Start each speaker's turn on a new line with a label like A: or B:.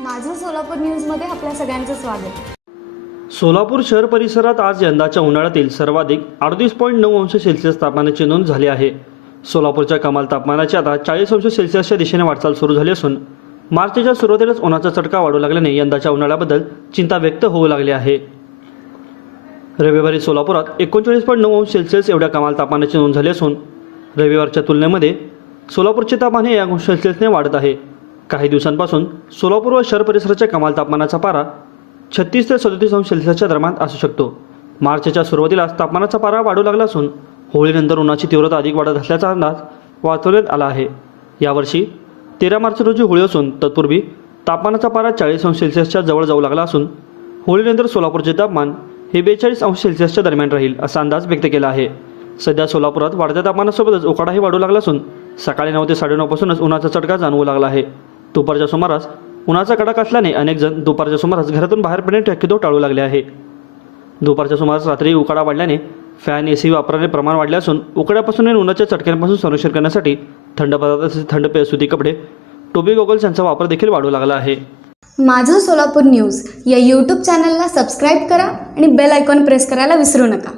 A: माझं सोलापूर न्यूजमध्ये आपल्या सगळ्यांचं स्वागत.
B: सोलापूर शहर परिसरात आज यंदाच्या उन्हाळ्यातील सर्वाधिक अडतीस पॉईंट नऊ अंश सेल्सिअस तापमानाची नोंद झाली आहे. सोलापूरच्या कमाल तापमानाची आता चाळीस अंश सेल्सिअसच्या दिशेने वाटचाल सुरू झाली असून मार्चच्या सुरुवातीलाच उन्हाचा चटका वाढू लागल्याने यंदाच्या उन्हाळ्याबद्दल चिंता व्यक्त होऊ लागली आहे. रविवारी सोलापुरात एकोणचाळीस पॉईंट नऊ अंश सेल्सिअस एवढ्या कमाल तापमानाची नोंद झाली असून रविवारच्या तुलनेमध्ये सोलापूरचे तापमान हे या अंश सेल्सिअसने वाढत आहे. काही दिवसांपासून सोलापूर व शहर परिसराच्या कमाल तापमानाचा पारा छत्तीस ते सदतीस अंश सेल्सिअसच्या दरम्यान असू शकतो. मार्चच्या सुरुवातीलाच तापमानाचा पारा वाढू लागला असून होळीनंतर उन्हाची तीव्रता अधिक वाढत असल्याचा अंदाज वाचवण्यात आला आहे. यावर्षी तेरा मार्च रोजी होळी असून तत्पूर्वी तापमानाचा पारा चाळीस अंश सेल्सिअसच्या जवळ जाऊ लागला असून होळीनंतर सोलापूरचे तापमान हे बेचाळीस अंश सेल्सिअसच्या दरम्यान राहील असा अंदाज व्यक्त केला आहे. सध्या सोलापुरात वाढत्या तापमानासोबतच उकाडाही वाढू लागला असून सकाळी नऊ ते साडेनऊपासूनच उन्हाचा चटका जाणवू लागला आहे. दुपारच्या सुमारास उन्हाचा कडक असल्याने अनेक जण दुपारच्या सुमारास घरातून बाहेर पडणे शक्यतो टाळू लागले आहे. दुपारच्या सुमारास रात्री उकाडा वाढल्याने फॅन ए सी वापराने प्रमाण वाढले असून उकड्यापासून आणि उन्हाच्या चटक्यांपासून संरक्षण करण्यासाठी थंड पदार्थ तसेच थंड पेय सुती कपडे टोबी गोगल्स यांचा वापर देखील वाढू लागला आहे.
A: माझं सोलापूर न्यूज या यूट्यूब चॅनलला सबस्क्राईब करा आणि बेल आयकॉन प्रेस करायला विसरू नका.